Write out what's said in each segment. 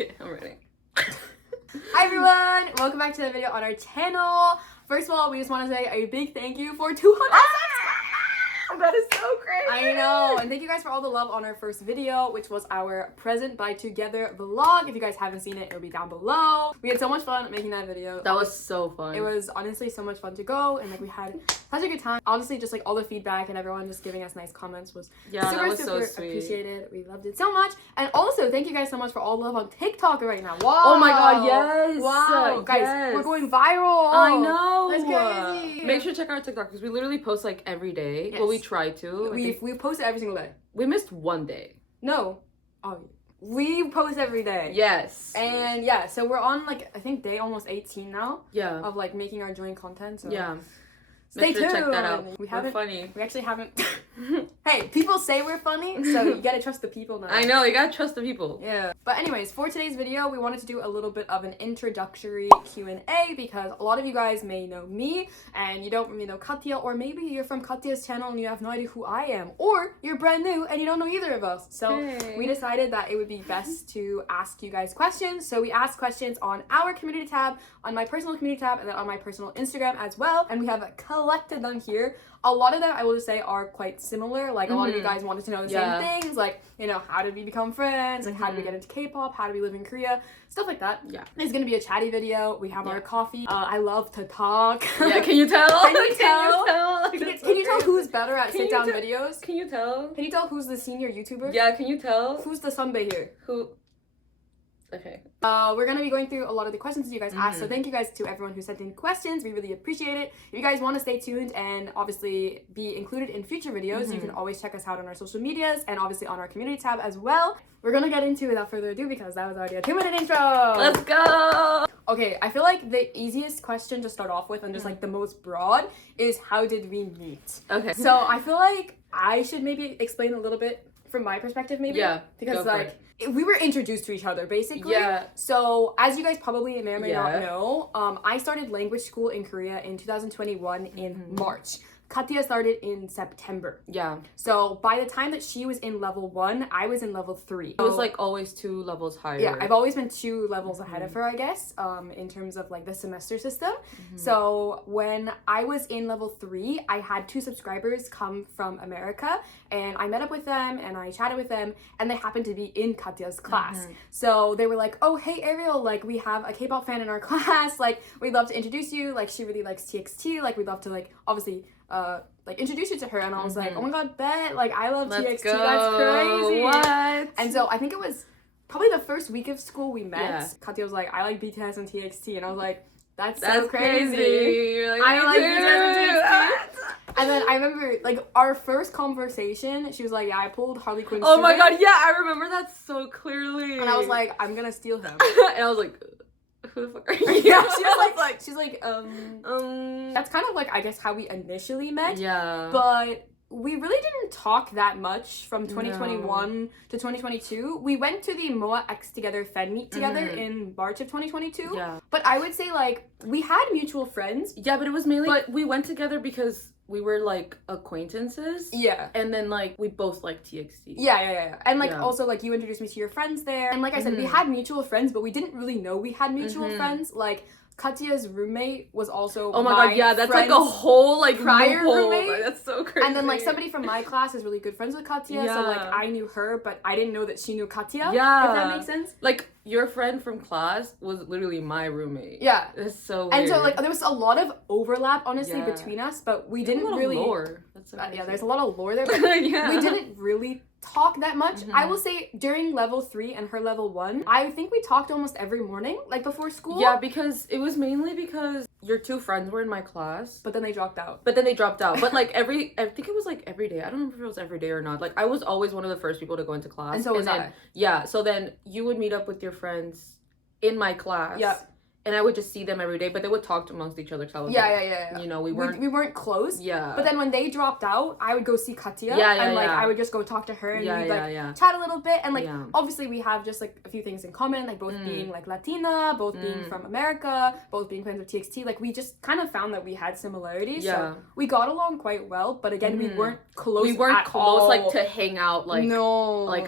Okay, I'm ready. Hi everyone! Welcome back to the video on our channel. First of all, we just want to say a big thank you for 200 subscribers! That is so crazy! I know! And thank you guys for all the love on our first video, which was our Present by Together vlog. If you guys haven't seen it, it'll be down below. We had so much fun making that video. That was so fun. It was honestly so much fun to go, and like we had such a good time. Honestly, just like all the feedback and everyone just giving us nice comments was super so sweet. appreciated. We loved it so much. And also, thank you guys so much for all the love on TikTok right now. Wow! Oh my god, yes! Wow, guys, yes. we're going viral. I know. That's crazy. Make sure to check out our TikTok because we literally post like every day. Yes. Well, we try to. We post it every single day. We missed one day. No. Oh, we post every day. Yes. And yeah, so we're on like I think day almost 18 now. Yeah. Of like making our joint content. So Yeah. stay Make sure tuned. to check that out. We're funny. We actually haven't. Hey, people say we're funny, so you gotta trust the people now. I know, you gotta trust the people. Yeah. But anyways, for today's video, we wanted to do a little bit of an introductory Q&A because a lot of you guys may know me and you don't really know Katya, or maybe you're from Katya's channel and you have no idea who I am, or you're brand new and you don't know either of us. So we decided that it would be best to ask you guys questions. So we asked questions on our community tab, on my personal community tab, and then on my personal Instagram as well. And we have collected them here. A lot of them, I will just say, are quite similar. Like, a lot of you guys wanted to know the same things. Like, you know, how did we become friends? Like, how did we get into K-pop? How did we live in Korea? Stuff like that. Yeah. It's gonna be a chatty video. We have our coffee. I love to talk. Yeah, can you tell? Can you tell? Can you tell who's better at sit-down videos? Can you tell? Can you tell who's the senior YouTuber? Yeah, can you tell? Who's the sunbae here? Who? Okay. We're gonna be going through a lot of the questions that you guys asked, so thank you guys to everyone who sent in questions. We really appreciate it. If you guys want to stay tuned and obviously be included in future videos, you can always check us out on our social medias and obviously on our community tab as well. We're gonna get into it without further ado because that was already a 2-minute intro. Let's go! Okay, I feel like the easiest question to start off with and just like the most broad is how did we meet? Okay. So I feel like I should maybe explain a little bit from my perspective maybe. Yeah. Because like we were introduced to each other basically. Yeah. So as you guys probably may or may not know, I started language school in Korea in 2021 in March. Katya started in September. Yeah. So by the time that she was in level 1, I was in level 3. It was like always 2 levels higher. Yeah, I've always been 2 levels ahead of her, I guess, in terms of like the semester system. So when I was in level 3, I had 2 subscribers come from America, and I met up with them and I chatted with them, and they happened to be in Katya's class. So they were like, oh, hey Ariel, like we have a K-pop fan in our class, like we'd love to introduce you, like she really likes TXT, like we'd love to like obviously like introduce you to her. And I was like, oh my god, bet, like I love TXT, that's crazy. What? And so I think it was probably the first week of school we met. Katya was like, I like BTS and TXT, and I was like, that's so crazy. Like, I like BTS and TXT. And then I remember like our first conversation, she was like, yeah, I pulled Harley Quinn. Oh my god, yeah, I remember that so clearly. And I was like, I'm gonna steal him. And I was like, who the fuck are you? Yeah, she's like, that's kind of like, I guess, how we initially met. Yeah. But we really didn't talk that much from 2021 to 2022. We went to the MOA X Together Fan Meet together in March of 2022. Yeah. But I would say, like, we had mutual friends. Yeah, but it was mainly, but we went together because we were like acquaintances. Yeah. And then like we both like TXT. Yeah. And like also like you introduced me to your friends there. And like I said, we had mutual friends, but we didn't really know we had mutual friends. Like Katya's roommate was also oh my god, yeah, that's like a whole like prior roommate. Like, that's so crazy. And then like somebody from my class is really good friends with Katya, so like I knew her, but I didn't know that she knew Katya. Yeah, if that makes sense. Like your friend from class was literally my roommate. Yeah, it's so weird. And so like there was a lot of overlap honestly between us, but we didn't really. Lore. That's so yeah, there's a lot of lore there, but we didn't really talk that much. I will say during level 3 and her level 1, I think we talked almost every morning, like before school. Yeah, because it was mainly because your 2 friends were in my class, but then they dropped out. But like I think it was like every day. I don't remember if it was every day or not. Like I was always one of the first people to go into class, and so was I. Yeah, so then you would meet up with your friends in my class. Yeah. And I would just see them every day, but they would talk amongst each other. Yeah. You know, we weren't close. Yeah. But then when they dropped out, I would go see Katya. And like I would just go talk to her and we'd like chat a little bit. And like obviously we have just like a few things in common, like both being like Latina, both being from America, both being friends with TXT. Like we just kind of found that we had similarities. Yeah. So we got along quite well, but again we weren't close. We weren't close all. like to hang out like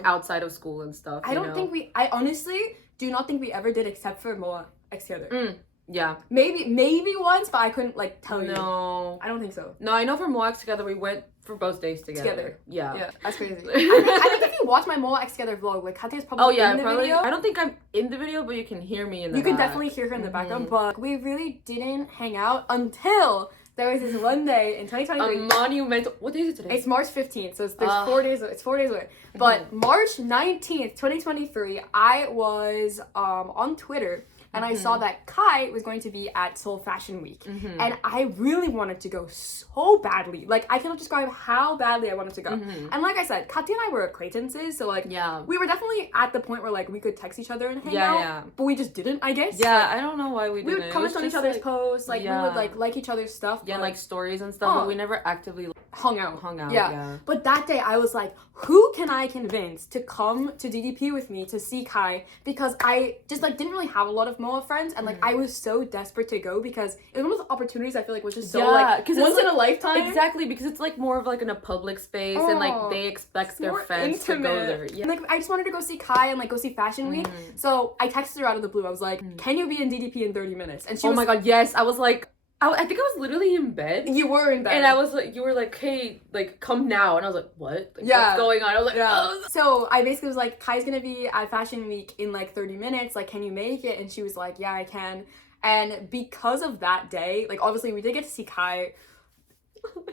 outside of school and stuff. I don't think I honestly do not think we ever did except for Moa X together. Yeah. Maybe once, but I couldn't like tell you. No. I don't think so. No, I know for Moa X together we went for both days together. Yeah. Yeah, that's crazy. I think if you watch my Moa X together vlog, like Katya's probably in the video. I don't think I'm in the video, but you can hear me in the back. You can definitely hear her in the background, but we really didn't hang out until there was this one day in 2023. A monumental. What day is it today? It's March 15th, so there's 4 days. It's 4 days away. But March 19th, 2023, I was on Twitter. And I saw that Kai was going to be at Seoul Fashion Week. And I really wanted to go so badly. Like, I cannot describe how badly I wanted to go. And like I said, Katya and I were acquaintances. So, like, we were definitely at the point where, like, we could text each other and hang out. But we just didn't, I guess. Yeah, like, I don't know why we didn't. We would comment on each other's posts. Like, we would, like each other's stuff. Yeah, like, stories and stuff. But we never actively hung out. Yeah. But that day, I was like, who can I convince to come to DDP with me to see Kai? Because I just, like, didn't really have a lot of MOA friends. And, like, I was so desperate to go because it was one of those opportunities I feel like was just so like once in a lifetime. Exactly, because it's like more of like in a public space and like they expect their fans to go there. Yeah. And, like I just wanted to go see Kai and like go see Fashion Week. So I texted her out of the blue. I was like, "Can you be in DDP in 30 minutes?" And she was, oh my god, yes. I was like, I think I was literally in bed. You were in bed. And I was like, you were like, hey, like, come now. And I was like, what? Like, what's going on? I was like, oh. So I basically was like, Kai's gonna be at Fashion Week in like 30 minutes. Like, can you make it? And she was like, yeah, I can. And because of that day, like, obviously, we did get to see Kai.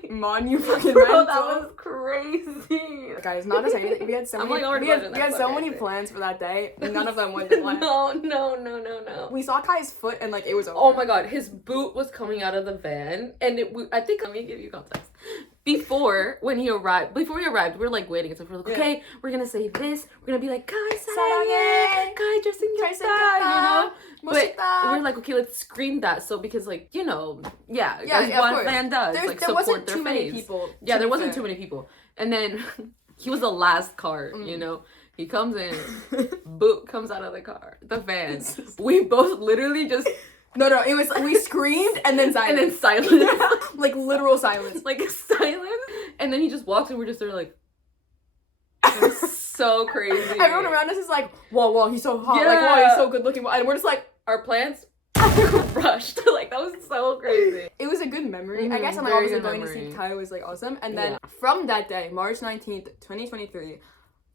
Monumental. Bro, that was crazy. Guys, not to say anything. We had so many plans for that day. None of them went to plan. No. We saw Kai's foot and like it was over. Oh my god, his boot was coming out of the van, and I think let me give you context. Before we arrived, we were like waiting, so we're like, okay, we're gonna say this. We're gonna be like, Kai 사랑해, Kai 잘생겼다, you know. But we're like, okay, let's scream that. So because like one fan does like there support wasn't their too many faves. people. Yeah, there wasn't too many people, and then he was the last car, you know. He comes in, boot comes out of the car, the van. We both literally just. No, it was, we screamed and then silence. And then silence. Like, literal silence. Like, silence. And then he just walks and we're just there like, it's so crazy. Everyone around us is like, whoa, he's so hot. Like, wow, he's so good looking. And we're just like, our plans crushed. Like, that was so crazy. It was a good memory. I guess, and like, obviously going to see Kai was like awesome. And then from that day, March 19th, 2023,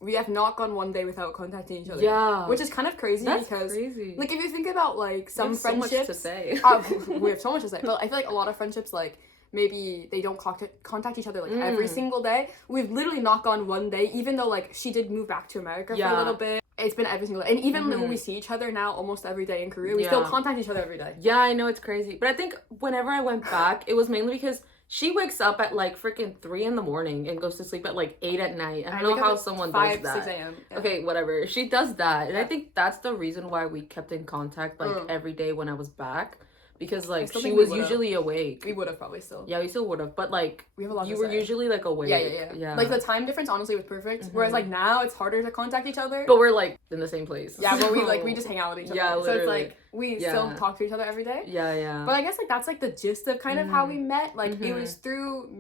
we have not gone one day without contacting each other. Yeah. Which is kind of crazy. That's because, crazy. Like, if you think about, like, some friendships... so much to say. We have so much to say. But I feel like a lot of friendships, like, maybe they don't contact each other, like, every single day. We've literally not gone one day, even though, like, she did move back to America for a little bit. It's been every single day. And even when we see each other now almost every day in Korea, we still contact each other every day. Yeah, I know, it's crazy. But I think whenever I went back, it was mainly because... She wakes up at like freaking 3 in the morning and goes to sleep at like 8 at night. I don't know how someone does that. 6 a.m. Yeah. Okay, whatever. She does that. And I think that's the reason why we kept in contact like every day when I was back. Because like she was usually awake. We would have probably still. Yeah, we still would have. But like we have a lot you were usually like awake. Yeah. Like the time difference honestly was perfect. Whereas like now it's harder to contact each other. But we're like in the same place. Yeah, but we just hang out with each other. Yeah, literally. So it's like we still talk to each other every day. Yeah. But I guess like that's like the gist of kind of how we met. Like it was through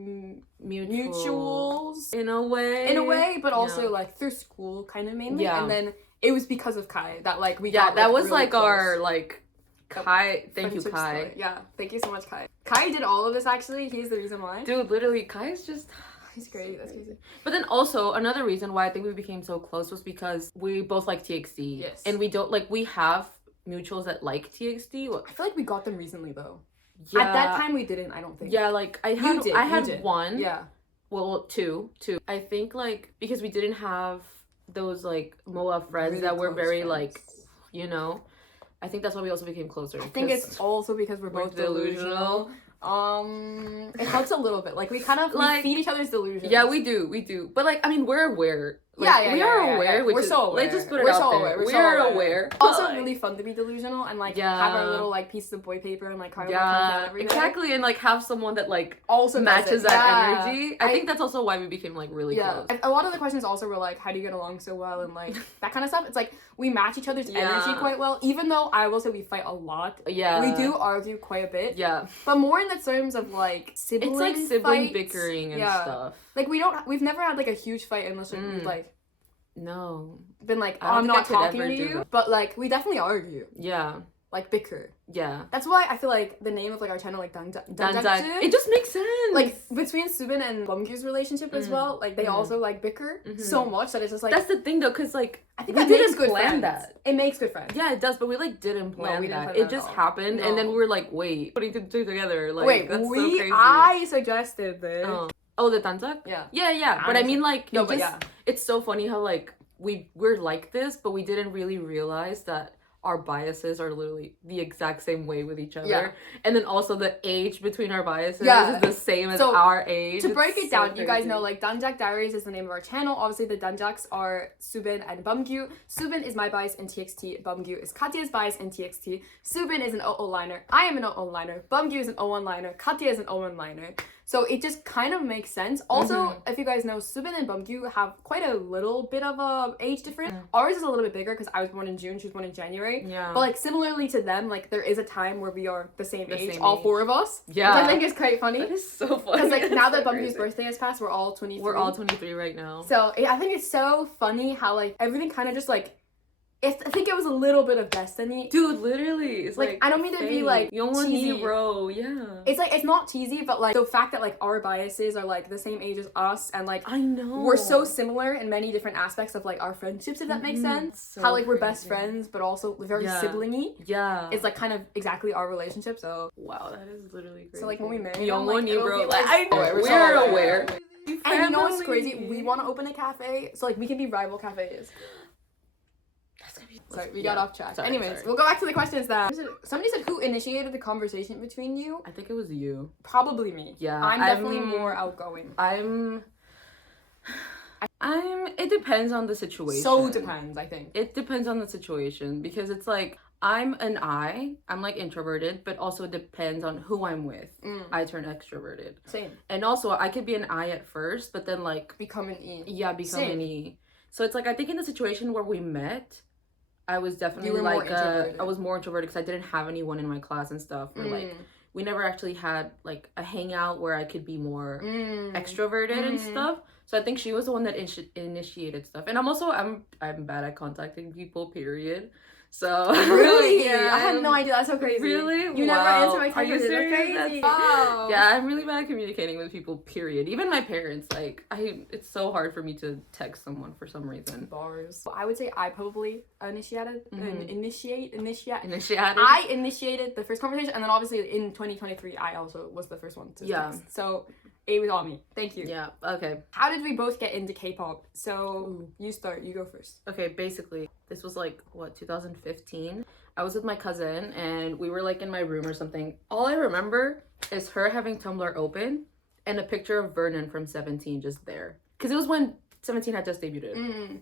mutuals in a way, but also like through school kind of mainly. And then it was because of Kai that like we got that was really like close. Our like Kai, thank you, Kai. Story. Yeah, thank you so much, Kai. Kai did all of this actually. He's the reason why. Dude, literally, Kai is just... He's great. That's crazy. But then also, another reason why I think we became so close was because we both like TXT. Yes. And we don't, like, we have mutuals that like TXT. I feel like we got them recently, though. Yeah. At that time, we didn't, I don't think. Yeah, like, I had one. Yeah. Well, two. I think, like, because we didn't have those, like, MOA friends really that were very, friends. Like, you know... I think that's why we also became closer. I think it's also because we're both delusional. It helps a little bit. Like we kind of like feed each other's delusions. Yeah, we do. But like, I mean, we're aware. Like, we are aware. We're so aware. Let's just put it out there. We're aware. Also, really fun to be delusional and like have our little like pieces of boy paper and like carve out every day. Exactly, and like have someone that like also matches that energy. I think that's also why we became like really close. A lot of the questions also were like, how do you get along so well and like that kind of stuff. It's like we match each other's energy quite well. Even though I will say we fight a lot. Yeah, we do argue quite a bit. Yeah, but more in the terms of like sibling. It's like sibling bickering and stuff. Like we've never had like a huge fight unless we've like No. Been like, I don't I'm think I not could talking ever to do you. that. But like, we definitely argue. Yeah. Like, bicker. Yeah. That's why I feel like the name of like our channel, like danjjak, It just makes sense. like between Subin and Bumgyu's relationship as well, like they also like bicker so much that it's just like, that's the thing though, because like I think we that makes didn't good plan friends. that. It makes good friends. Yeah, it does, but we like didn't plan we didn't that. plan It that at just all. happened, and then we were like, wait, putting the two together, like Wait, that's so crazy. I suggested this. Oh, the danjjak? Yeah. Yeah. But I mean, like, No, it but just, yeah. it's so funny how like we're like this, but we didn't really realize that our biases are literally the exact same way with each other. Yeah. And then also the age between our biases Yeah. is the same as So, our age. To break It's it down, so you guys crazy. know like danjjak diaries is the name of our channel. Obviously the danjjaks are Subin and Bumgyu. Subin is my bias in TXT. Bumgyu is Katya's bias in TXT. Subin is an 00 liner. I am an 00 liner. Bumgyu is an 01 liner. Katya is an 01 liner. So it just kind of makes sense. Also, if you guys know, Subin and Bumgyu have quite a little bit of a age difference. Ours is a little bit bigger because I was born in June, she was born in January. Yeah. But like similarly to them, like there is a time where we are the same age, same all age. 4 of us. Yeah. Which I think is quite funny. That is so funny. Because like now that so Bumgyu's crazy. birthday has passed, we're all 23. We're all 23 right now. So I think it's so funny how like everything kind of just like, I think it was a little bit of destiny. Dude, literally. It's Like, I don't mean to be, fate. like, Young cheesy. bro, yeah. It's like, it's not cheesy, but like the fact that like our biases are like the same age as us and like I know. we're so similar in many different aspects of like our friendships, if that makes sense. So how like we're best crazy. friends, but also very siblingy. Yeah. It's like kind of exactly our relationship. So wow, that is literally crazy. So like when we marry, Young like, one, you it'll bro. be, Like, I know. we're We're so aware. And you know what's crazy? We want to open a cafe, so like we can be rival cafes. Sorry, we got off track. Sorry, Anyways, sorry. we'll go back to the questions that somebody said who initiated the conversation between you? I think it was you. Probably me. Yeah, I'm definitely more outgoing. It depends on the situation. So depends, I think. It depends on the situation because it's like I'm like introverted, but also it depends on who I'm with. I turn extroverted. Same. And also I could be an I at first, but then like Become an E. yeah, become Same. an E. So it's like I think in the situation where we met, I was definitely You were more like introverted. I was more introverted because I didn't have anyone in my class and stuff. Or like we never actually had like a hangout where I could be more extroverted and stuff. So I think she was the one that initiated stuff. And I'm bad at contacting people. Period. So Really? yeah, I had no idea. That's so crazy. Really? You never Wow. answer my Are you text messages. That's serious? crazy. That's- Wow. Yeah, I'm really bad at communicating with people, period. Even my parents, like, it's so hard for me to text someone for some reason. Bars. I would say I probably initiated. Initiated? I initiated the first conversation, and then obviously in 2023, I also was the first one to text. So it was on me. Thank you. Yeah, okay. How did we both get into K-pop? So you start. You go first. Okay, basically, this was like, 2015? I was with my cousin, and we were like in my room or something. All I remember is her having Tumblr open, and a picture of Vernon from 17 just there. Because it was when 17 had just debuted.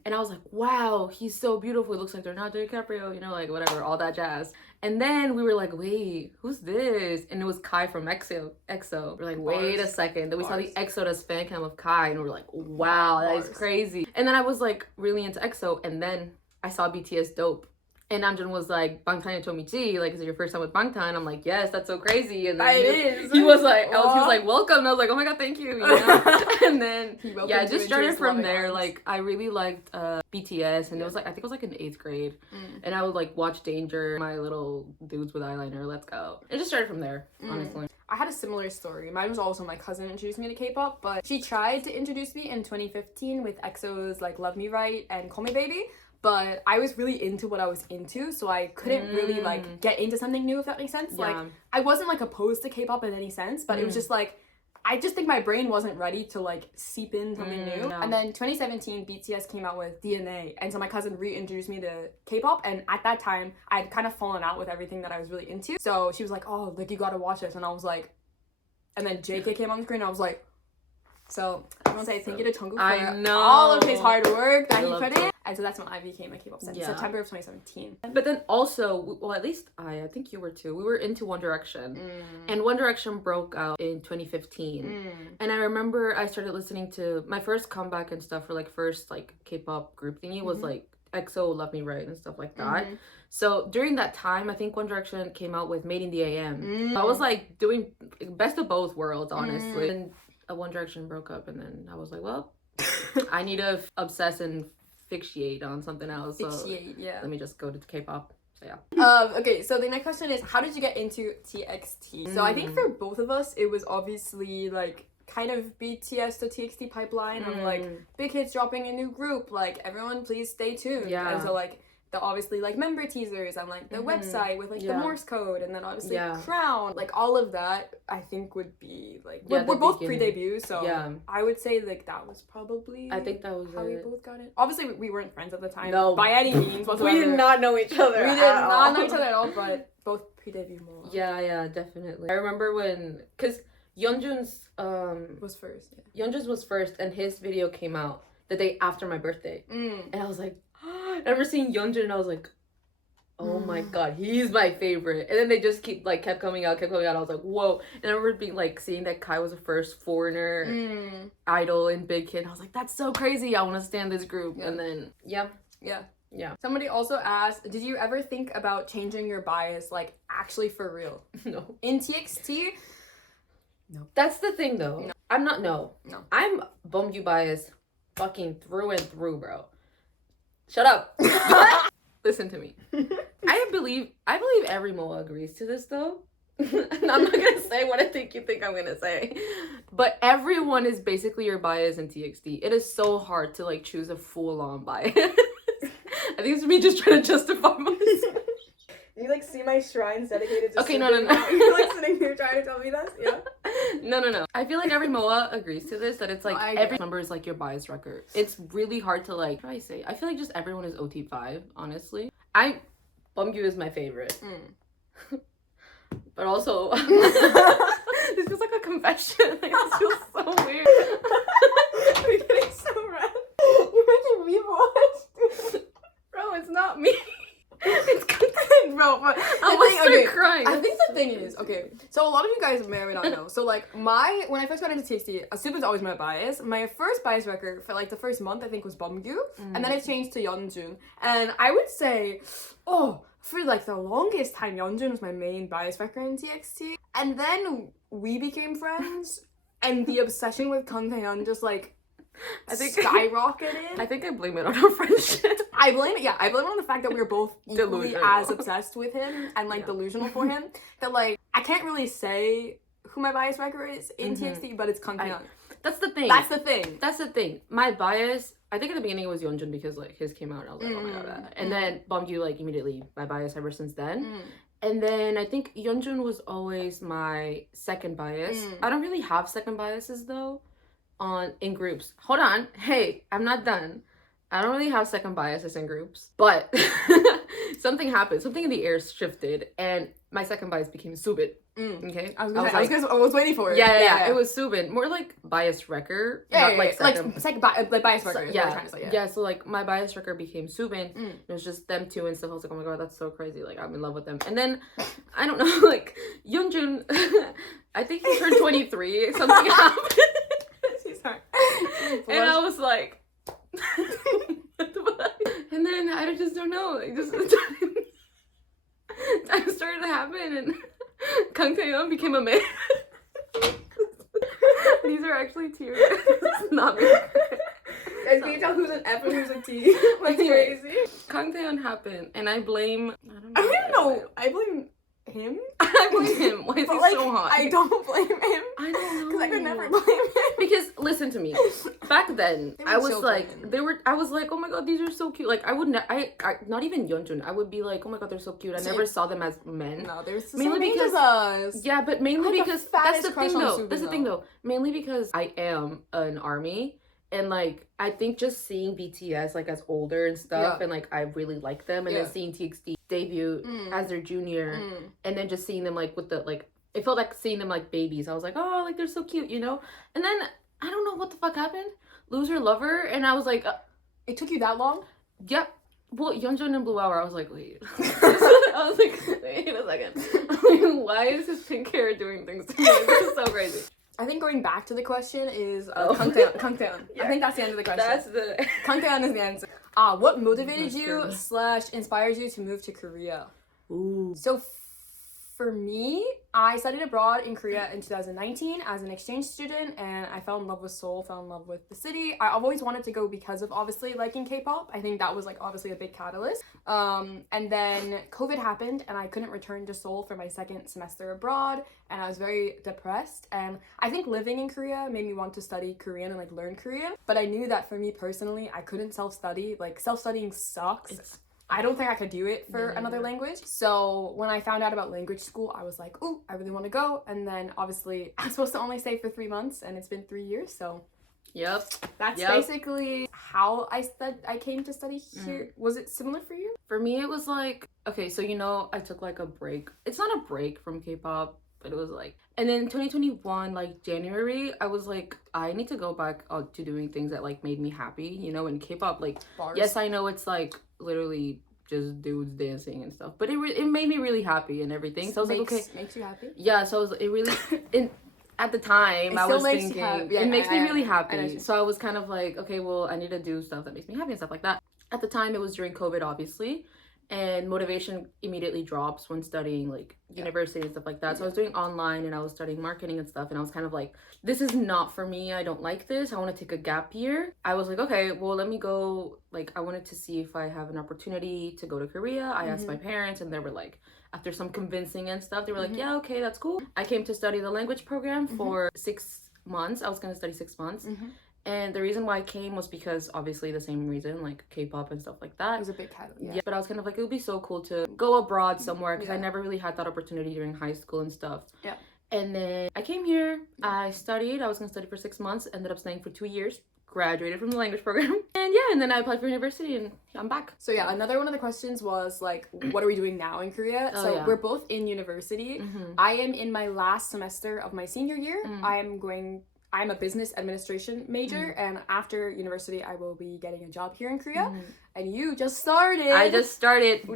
And I was like, wow, he's so beautiful. He looks like Leonardo DiCaprio, you know, like whatever, all that jazz. And then we were like, wait, who's this? And it was Kai from EXO. We're like, wait a second. Then we saw the EXO's fan cam of Kai, and we're like, wow, that is crazy. And then I was like really into EXO, and then I saw BTS Dope. And Namjoon was like, Bangtan Tomichi, like, is it your first time with Bangtan? I'm like, yes, that's so crazy. And then It is. he was like, he was like, welcome. And I was like, oh my god, thank you. You know? And then yeah, it just started from there. Like, I really liked BTS, and it was like, I think it was like in 8th grade, and I would like watch Danger, my little dudes with eyeliner. Let's go. It just started from there, honestly. I had a similar story. Mine was also my cousin introduced me to K-pop, but she tried to introduce me in 2015 with EXO's like Love Me Right and Call Me Baby. But I was really into what I was into, so I couldn't really like get into something new, if that makes sense. Yeah. Like I wasn't like opposed to K-pop in any sense, but it was just like I just think my brain wasn't ready to like seep in something new. Yeah. And then 2017 BTS came out with DNA, and so my cousin reintroduced me to K-pop, and at that time I'd kind of fallen out with everything that I was really into. So she was like, "Oh, like you gotta watch this," and I was like, and then JK came on the screen, and I was like. So I want to say thank you to Jungkook for all of his hard work that he put in. And so that's when I became a K-pop stan. September of 2017. But then also, well, at least I think you were too. We were into One Direction, and One Direction broke out in 2015. And I remember I started listening to my first comeback and stuff for like first like K-pop group thingy was like EXO, Love Me Right, and stuff like that. So during that time, I think One Direction came out with Made in the AM. I was like doing best of both worlds, honestly. And One Direction broke up, and then I was like, well, I need to obsess and fixate on something else. So Fixate, yeah. let me just go to K-pop. So yeah. Okay, so the next question is, how did you get into TXT? So I think for both of us, it was obviously like kind of BTS to TXT pipeline of like big hits dropping a new group, like everyone please stay tuned. Yeah. And so like the obviously like member teasers and like the website with like the Morse code, and then obviously Crown, like all of that I think would be like we're both pre-debut, so I would say like that was probably I think that was how we both got it. Obviously we weren't friends at the time, by any means whatsoever. We did not know each other. We did not know each other at all, but both pre-debut more. Yeah, definitely. I remember when, because Yeonjun's was first. Yeonjun's was first, and his video came out the day after my birthday, and I was like, I remember seeing Yeonjun, and I was like, oh my god, he's my favorite. And then they just kept coming out. I was like, whoa. And I remember being like, seeing that Kai was the first foreigner idol in Big Hit. I was like, that's so crazy. I want to stand this group. And then yeah. Somebody also asked, did you ever think about changing your bias, like actually for real? No. In TXT? No. That's the thing though. No. I'm not, no. I'm Bumgyu bias fucking through and through, bro. Shut up. Listen to me. I believe every MOA agrees to this though. And I'm not gonna say what I think you think I'm gonna say. But everyone is basically your bias in TXT. It is so hard to like choose a full-on bias. I think it's me just trying to justify myself. You like see my shrines dedicated to okay, no. You're like sitting here trying to tell me this? Yeah. No. I feel like every MOA agrees to this, that it's like every number is like your bias record. It's really hard to like, what do I say? I feel like just everyone is OT5, honestly. Bumgyu is my favorite. But also, this feels like a confession. Like, this feels so weird. We're getting so red. You're making me blush. Bro, it's not me. It's content, bro. But I was crying. I think the thing is, okay, so a lot of you guys may or may not know. So like when I first got into TXT, Asuba's always my bias. My first bias record for like the first month I think was Bumgyu, and then it changed to Yeonjun. And I would say, for like the longest time, Yeonjun was my main bias record in TXT. And then we became friends, and the obsession with Kang Taehyun just like skyrocketed. I think I blame it on our friendship. I blame it on the fact that we were both equally as obsessed with him and like delusional for him. That like I can't really say who my bias record is in TXT, but it's Kang Taehyun. That's the thing. My bias, I think at the beginning it was Yeonjun because like his came out and I was like, oh my god. And then Bumgyu like immediately my bias ever since then. And then I think Yeonjun was always my second bias. I don't really have second biases though. In groups. Hold on. Hey, I'm not done. I don't really have second biases in groups, but something happened. Something in the air shifted, and my second bias became Subin. Okay, I was waiting for it. Yeah. It was Subin, more like bias wrecker. Like bias wrecker. Yeah. So like my bias wrecker became Subin. It was just them two and stuff. I was like, oh my god, that's so crazy. Like I'm in love with them. And then I don't know, like Yeonjun. I think he turned 23. Something happened. And I was like, and then I just don't know. Like just time started to happen, and Kang Taehyun became a man. These are actually tears. It's not me. Guys, can you tell who's an F and who's a T? Like crazy. Kang Taehyun happened, and I blame. I don't even know. I blame him. I blame him. Why is he so hot? I don't blame him. I don't know. Because I could never blame him. Because listen to me. Back then, I was like, I was like, oh my god, these are so cute. Like I would, not even Yeonjun. I would be like, oh my god, they're so cute. I never saw them as men. No, they're mainly because us. Yeah, but mainly because that's the thing though. That's the thing though. Mainly because I am an ARMY. And like I think just seeing BTS like as older and stuff, and like I really like them, and then seeing TXT debut as their junior, and then just seeing them like with the like, it felt like seeing them like babies. I was like, oh, like they're so cute, you know. And then I don't know what the fuck happened. Loser Lover, and I was like, it took you that long? Yep. Well, Yeonjun and Blue Hour, I was like, wait. I was like, wait a second. I'm like, why is his pink hair doing things to me? This is so crazy. I think going back to the question is Kang Taehyun. Yeah. I think that's the end of the question. That's the Kang Taehyun is the answer. What motivated you / inspired you to move to Korea? Ooh. So For me, I studied abroad in Korea in 2019 as an exchange student, and I fell in love with Seoul, fell in love with the city. I've always wanted to go because of obviously liking K-pop. I think that was like obviously a big catalyst. And then COVID happened and I couldn't return to Seoul for my second semester abroad, and I was very depressed. And I think living in Korea made me want to study Korean and like learn Korean. But I knew that for me personally, I couldn't self-study. Like self-studying sucks. I don't think I could do it for another language. So when I found out about language school, I was like, oh, I really want to go. And then obviously I'm supposed to only stay for 3 months, and it's been 3 years. So that's basically how I came to study here. Was it similar for you? For me, it was like, okay, so I took like a break. It's not a break from K-pop, but it was like, and then 2021, like January, I was like, I need to go back to doing things that like made me happy, in K-pop, like, Bars. Yes, I know it's like literally just dudes dancing and stuff, but it made me really happy and everything. So I was like, okay, makes you happy. Yeah, so it really at the time I was thinking it makes me really happy. So I was kind of like, okay, well, I need to do stuff that makes me happy and stuff like that. At the time, it was during COVID, obviously, and motivation immediately drops when studying like university and stuff like that. So I was doing online and I was studying marketing and stuff, and I was kind of like, this is not for me. I don't like this. I want to take a gap year. I was like, okay, well, let me go. Like, I wanted to see if I have an opportunity to go to Korea. I asked my parents, and they were like, after some convincing and stuff, they were like, yeah, okay, that's cool. I came to study the language program for 6 months. I was going to study 6 months. And the reason why I came was because obviously the same reason, like K-pop and stuff like that. It was a big catalyst. Yeah, but I was kind of like, it would be so cool to go abroad somewhere, because I never really had that opportunity during high school and stuff. Yeah. And then I came here, I studied, I was going to study for 6 months, ended up staying for 2 years, graduated from the language program. And then I applied for university and I'm back. So another one of the questions was like, what are we doing now in Korea? We're both in university. I am in my last semester of my senior year. I'm a business administration major, and after university, I will be getting a job here in Korea. And you just started. I just started.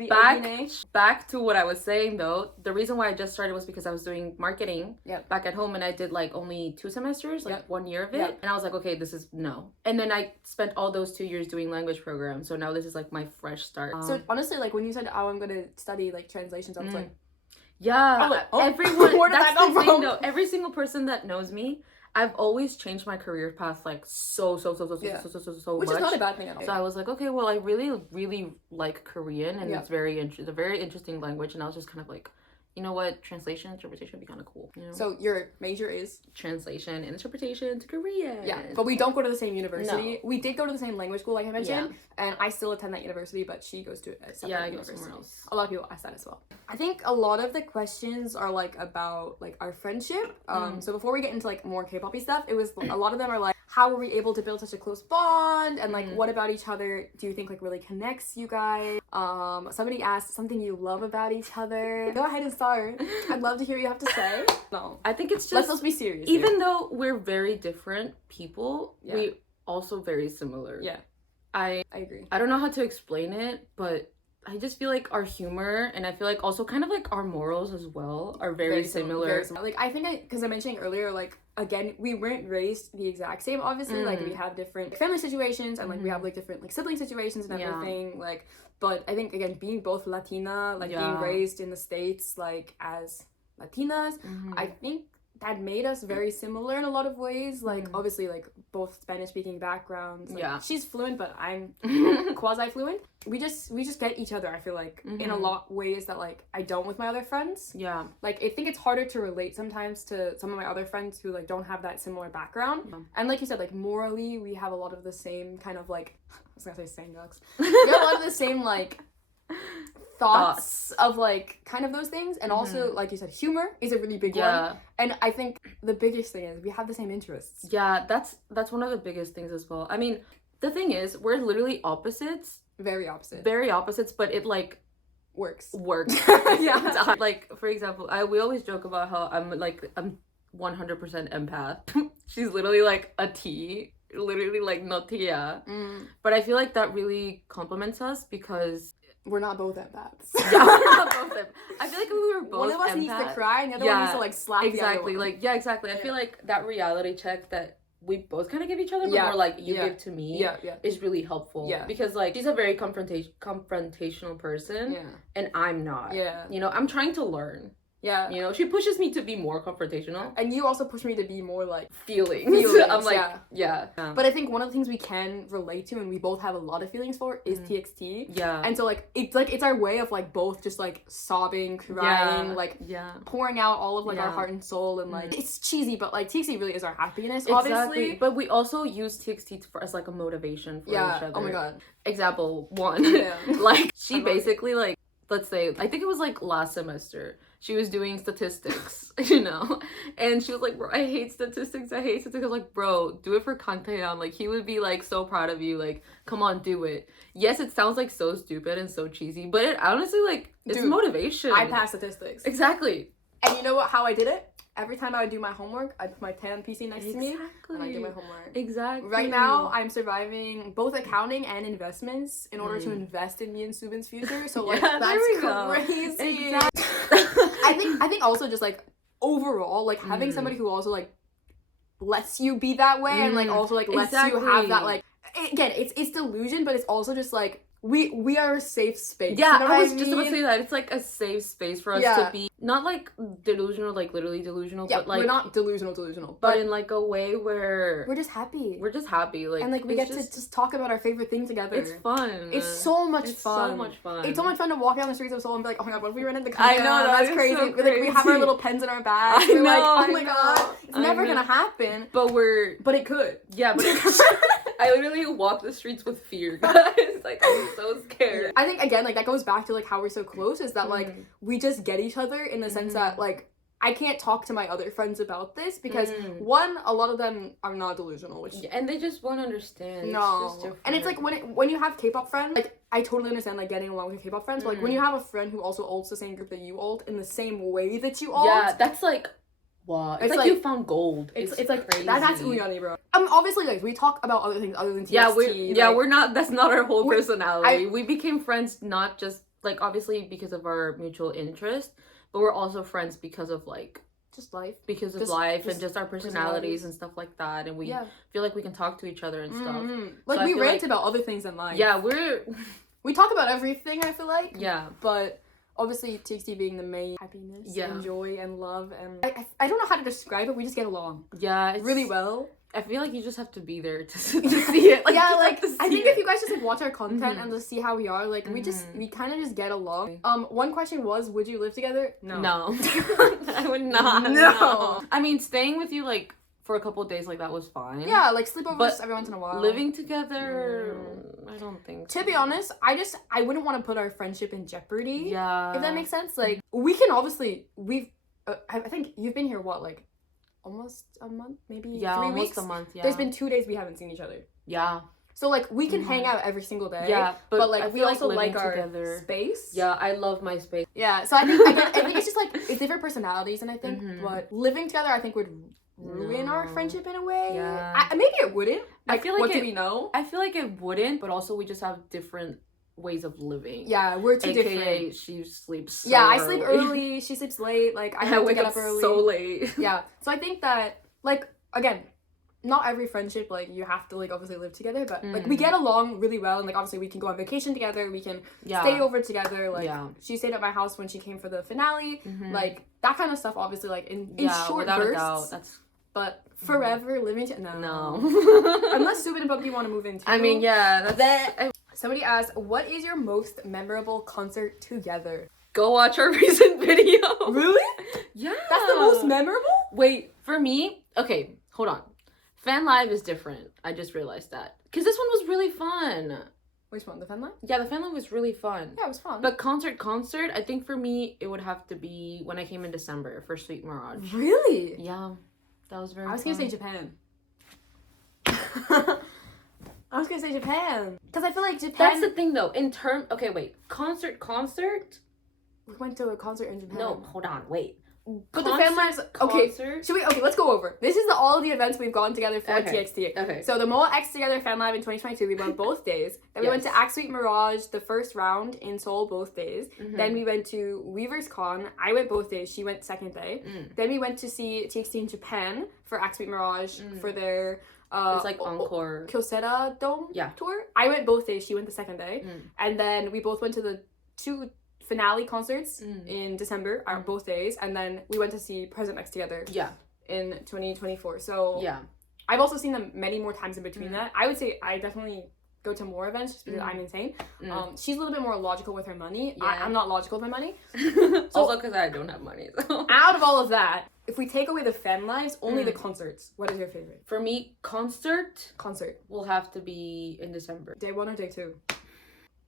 Back to what I was saying though. The reason why I just started was because I was doing marketing back at home, and I did like only 2 semesters, like 1 year of it. And I was like, okay, this is no. And then I spent all those 2 years doing language programs. So now this is like my fresh start. So honestly, like when you said, oh, I'm going to study like translations, I was like, everyone, that's the thing though. Every single person that knows me, I've always changed my career path like so which much. Which is not a bad thing at all. So I was like, okay, well, I really like Korean, and it's a very interesting language, and I was just kind of like, you know what, translation, interpretation would be kind of cool. So your major is? Translation and interpretation to Korean. Yeah, but we don't go to the same university. No. We did go to the same language school, like I mentioned, and I still attend that university, but she goes to a separate university. Go somewhere else. A lot of people ask that as well. I think a lot of the questions are like about like our friendship. So before we get into like more K-pop-y stuff, it was a lot of them are like, how were we able to build such a close bond, and like what about each other do you think like really connects you guys? Somebody asked something you love about each other. Go ahead and start. I'd love to hear what you have to say. No, I think it's just, let's be serious even here. Though we're very different people, we also very similar. I agree. I don't know how to explain it, but I just feel like our humor, and I feel like also kind of like our morals as well, are very similar. Like I think because I mentioned earlier, like again, we weren't raised the exact same, obviously. Like we have different family situations, and like we have like different like sibling situations and everything. Like, but I think again, being both Latina, like being raised in the States like as Latinas, I think that made us very similar in a lot of ways. Like obviously like both Spanish speaking backgrounds. Like, she's fluent, but I'm quasi fluent. We just get each other, I feel like, in a lot ways that like I don't with my other friends. Like I think it's harder to relate sometimes to some of my other friends who like don't have that similar background. And like you said, like morally we have a lot of the same kind of like, I was gonna say sandbox. We have a lot of the same like thoughts of like kind of those things, and also like you said, humor is a really big one. And I think the biggest thing is we have the same interests. That's one of the biggest things as well. I mean, the thing is, we're literally opposites. Very opposites, but it like works. Like for example, we always joke about how I'm 100% empath. She's literally like a T, literally like no tia. But I feel like that really complements us because we're not both empaths. We're not both empaths. I feel like if we were both one of us needs to cry and the other one needs to like slap the other one. Exactly. I feel like that reality check that we both kind of give each other, but more like you give to me is really helpful. Because like she's a very confrontational person, and I'm not. I'm trying to learn. Yeah. You know, she pushes me to be more confrontational. And you also push me to be more like Feelings. I'm like, yeah. But I think one of the things we can relate to and we both have a lot of feelings for is TXT. Yeah. And so like it's our way of like both just like sobbing, crying, like pouring out all of like our heart and soul, and like it's cheesy, but like TXT really is our happiness, obviously. But we also use TXT as like a motivation for each other. Oh my god. Example 1. Like she basically like, let's say, I think it was like last semester, she was doing statistics, you know, and she was like, bro, I hate statistics. I was like, bro, do it for content. Like, he would be like so proud of you. Like, come on, do it. Yes, it sounds like so stupid and so cheesy, but it honestly, like, it's motivation. I passed statistics. Exactly. And you know what? How I did it? Every time I would do my homework, I put my tan PC next to me and I do my homework. Exactly. Right now, I'm surviving both accounting and investments in order to invest in me and Subin's future. So like that's crazy. Exactly. I think also just like overall, like having somebody who also like lets you be that way and like also like lets you have that, like, again, it's delusion, but it's also just like we are a safe space. Yeah, you know I was what just mean? about to say that. It's like a safe space for us to be not like delusional, like literally delusional, but like we're not delusional, but in like a way where we're just happy. Like, and like we get to just talk about our favorite thing together. It's fun. It's so much fun. So much fun. It's so much fun to walk down the streets of Seoul and be like, oh my god, what if we run into Korea? I know, that's crazy. So like, we have our little pens in our bags. I know, like, oh my I god, know. it's never gonna happen. But it could. Yeah, but I literally walk the streets with fear, guys. Like, I'm so scared. I think again, like that goes back to like how we're so close, is that like we just get each other in the sense that like I can't talk to my other friends about this because one, a lot of them are not delusional, which and they just won't understand. No, it's just and it's like when you have K-pop friends, like I totally understand like getting along with your K-pop friends, but like when you have a friend who also ults the same group that you ult in the same way that you ult, that's like. Wow, it's like you found gold. It's like crazy. That's Uyani, bro. Obviously, like we talk about other things other than TXT. Yeah, we're not. That's not our whole personality. We became friends not just like obviously because of our mutual interest, but we're also friends because of like just life, and just our personalities and stuff like that. And we feel like we can talk to each other and stuff. Like we rant about other things in life. Yeah, we talk about everything. I feel like. Yeah, but. Obviously, TXT being the main happiness and joy and love, and I don't know how to describe it. We just get along. Yeah, it's really well. I feel like you just have to be there to see it. Like, yeah, like I think if you guys just like watch our content and just see how we are, like we kind of just get along. One question was, would you live together? No. I would not. No. I mean, staying with you like for a couple of days like that was fine. Yeah, like sleepovers every once in a while. Living together, I don't think so. To be honest, I wouldn't want to put our friendship in jeopardy. Yeah. If that makes sense. Like, we can obviously, I think you've been here, what, like, almost a month? Maybe 3 weeks? Yeah, almost a month, yeah. There's been 2 days we haven't seen each other. Yeah. So, like, we can hang out every single day. Yeah, but like, we also like our space. Yeah, I love my space. Yeah, so I think it's just, like, it's different personalities, and I think, but living together, I think, would ruin our friendship in a way. Yeah. Maybe it wouldn't. Like, I feel like what do we know? I feel like it wouldn't, but also we just have different ways of living. Yeah, we're too different. She sleeps so I sleep early, she sleeps late, like I have to get up early. So late. Yeah. So I think that, like, again, not every friendship, like, you have to, like, obviously live together, but, like, we get along really well, and, like, obviously we can go on vacation together, we can stay over together, like, she stayed at my house when she came for the finale, like, that kind of stuff, obviously, like, in short bursts. A doubt. But forever living together, no. Unless Subin and Bumpy want to move in too. I mean, yeah. Somebody asked, what is your most memorable concert together? Go watch our recent video. Really? Yeah. That's the most memorable? Wait, for me, okay, hold on. Fan Live is different. I just realized that. Because this one was really fun. Which one? The Fan Live? Yeah, the Fan Live was really fun. Yeah, it was fun. But concert, I think for me, it would have to be when I came in December for Sweet Mirage. Really? Yeah. That was very I was going to say Japan. I was going to say Japan. Because I feel like Japan... That's the thing, though. Okay, wait. Concert? We went to a concert in Japan. No, hold on, wait. But the Fan Lives... Okay, let's go over. This is all of the events we've gone together for TXT. Okay. So the MOA X Together Fan Live in 2022, we went both days. Then we went to Act Sweet Mirage, the first round in Seoul, both days. Then we went to Weavers Con. I went both days. She went second day. Then we went to see TXT in Japan for Act Sweet Mirage for their... it's like encore. Kyocera Dome tour. I went both days. She went the second day. And then we both went to the finale concerts in December, are both days, and then we went to see Present X together. Yeah. In 2024. So yeah, I've also seen them many more times in between that. I would say I definitely go to more events just because I'm insane. She's a little bit more logical with her money. Yeah. I'm not logical with my money. Also because I don't have money. So. Out of all of that, if we take away the fan lives, only the concerts, what is your favorite? For me, concert will have to be in December. Day 1 or day 2?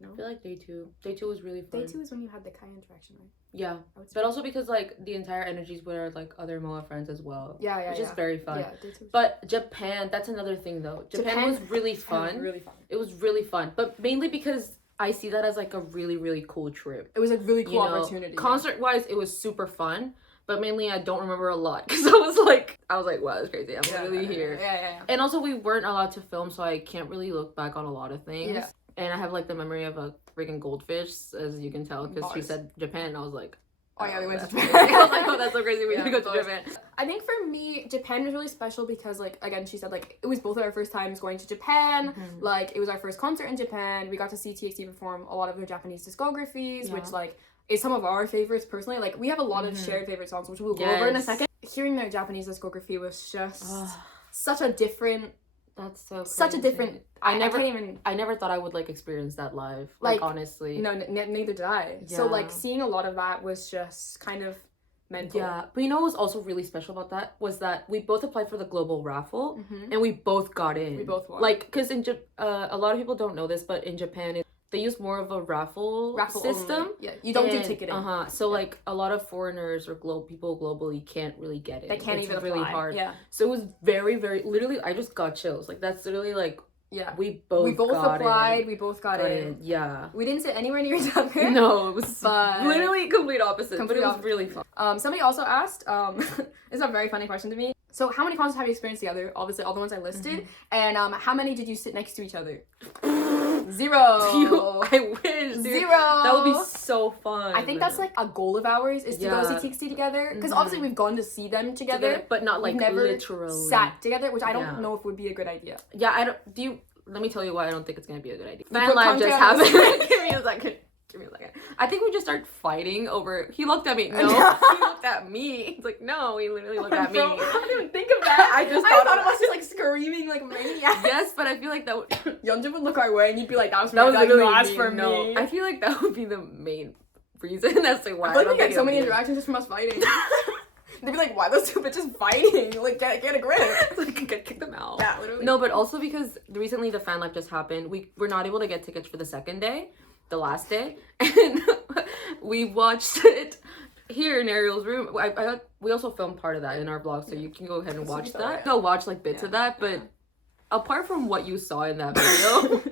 No. I feel like day 2. Day 2 was really fun. Day 2 is when you had the Kai interaction, right? Yeah, but also because like the entire energies were like other MOA friends as well. Yeah, which is very fun. Yeah, day 2. But Japan, that's another thing though. Japan was really fun. Really fun. It was really fun, but mainly because I see that as like a really, really cool trip. It was a really cool opportunity. Concert-wise, it was super fun. But mainly, I don't remember a lot because I was like, wow, that's crazy. I'm really here. Yeah. And also, we weren't allowed to film, so I can't really look back on a lot of things. Yeah. And I have like the memory of a freaking goldfish, as you can tell, because she said Japan, and I was like, oh yeah, we went to Japan. Japan. I was like, oh, that's so crazy. We didn't go to Japan. I think for me, Japan was really special because, like, again, she said, like, it was both of our first times going to Japan. Like, it was our first concert in Japan. We got to see TXT perform a lot of their Japanese discographies, which, like, is some of our favorites personally. Like, we have a lot of shared favorite songs, which we'll go over in a second. Hearing their Japanese discography was just such a different... That's so crazy. Such a different... I never thought I would, like, experience that live. Like honestly. No, neither did I. Yeah. So, like, seeing a lot of that was just kind of mental. Yeah. But you know what was also really special about that? Was that we both applied for the global raffle, and we both got in. We both won. Like, because a lot of people don't know this, but in Japan, they use more of a raffle system. Only. Yeah, you don't do ticketing. So like a lot of foreigners or people globally can't really get it. They can't even apply. Really hard. Yeah. So it was very, very literally. I just got chills. Like that's literally like. Yeah. We both applied. In. We both got in. Yeah. We didn't sit anywhere near each other. No, it was literally complete opposite. But it was really fun. Somebody also asked. It's a very funny question to me. So, how many concerts have you experienced together? Obviously, all the ones I listed. And how many did you sit next to each other? 0. I wish. Dude. 0. That would be so fun. I think that's like a goal of ours is to go see TXT together. Because obviously we've gone to see them together, but not like we've never literally sat together, which I don't know if would be a good idea. Yeah, I don't. Do you? Let me tell you why I don't think it's gonna be a good idea. Fan live just happened. Give me a second. I think we just started fighting over. He looked at me. No, he looked at me. It's like no, he literally looked at me. I didn't even think of that. I thought of us just like screaming like maniacs. Yes, but I feel like that would. Yeonjun would look our way and you'd be like, "That was for me." I feel like that would be the main reason as to why. I feel like we get so many interactions just from us fighting. They'd be like, why are those two bitches fighting? Like, get a grip. Like, kick them out. Yeah, literally. No, but also because recently the fan life just happened. We were not able to get tickets for the second day, the last day. And we watched it here in Ariel's room. We also filmed part of that in our vlog, so you can go ahead and watch that. Go watch, like, bits of that, but... Apart from what you saw in that video,